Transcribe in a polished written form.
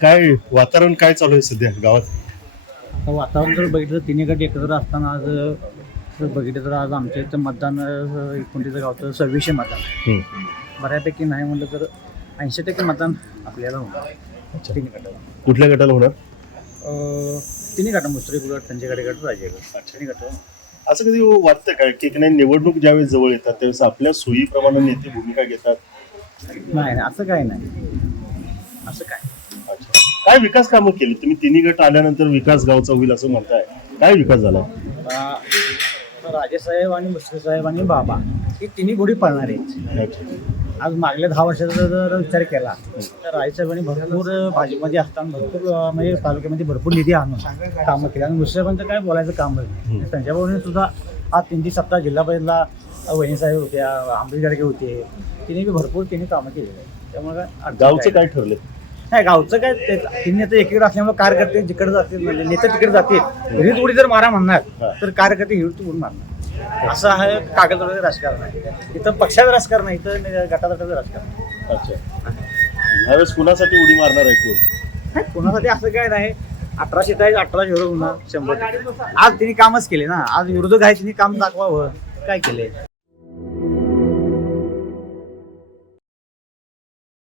काय वातावरण काय चालू आहे सध्या गावात? आता वातावरण जर बघितलं तिन्ही गट एकत्र असताना आज जर बघितलं तर आज आमच्या इथं मतदान 29 गावचं 2600 मतदान बऱ्यापैकी नाही म्हटलं तर 80% मतदान आपल्याला होणार तिन्ही गटाला. कुठल्या गटाला होणार? तिन्ही गट मुसरी गट त्यांच्याकडे गट राजेगड तिन्ही गट. असं कधी वाटतं काय की नाही निवडणूक ज्यावेळेस जवळ येतात त्यावेळेस आपल्या सोयीप्रमाणे नेते भूमिका घेतात? नाही असं काय नाही असं काय. अच्छा. काय विकास कामं केली तुम्ही? तिन्ही गट आल्यानंतर विकास गावचा होईल असं म्हणताय, काय विकास झाला? राजेसाहेब आणि मुसरी साहेब आणि बाबा ही तिन्ही घोडी पळणार आहेत. अच्छा. आज मागल्या 10 वर्षाचा जर विचार केला तर राजेसाहेबांनी भरपूर भाजपमध्ये असताना भरपूर म्हणजे तालुक्यामध्ये भरपूर निधी आणून कामं केली आणि मुसऱ्याबांचं काय बोलायचं काम नाही. त्यांच्याबरोबर सुद्धा आज 3-7 जिल्हा परिषदला वहिनीसाहेब होत्या, आंबेड गाडगे होते, तिने भरपूर कामं केलेली आहेत. त्यामुळे गावचं काय ठरलं? नाही गावचं काय तिने आता एकीकडे असल्यामुळे कार्यकर्ते जिकडे जातील म्हणजे नेते तिकडे जातील. हिरीत उडी जर मारा म्हणणार तर कार्यकर्ते हिरीत उडी मारणार असं आहे. कागदपत्राचं राजकारण आहे इथं, पक्षाचं राजकारण आहे इथं, गटागटाचं राजकारण. अच्छा. यावेळेस कुणासाठी उडी मारणार आहे कोण? कोणासाठी असं काय नाही. 1800 आहे 18 विरोध होणार 100. आज तिने कामच केले ना. आज विरोधक आहे तिने काम दाखवावं. काय केले?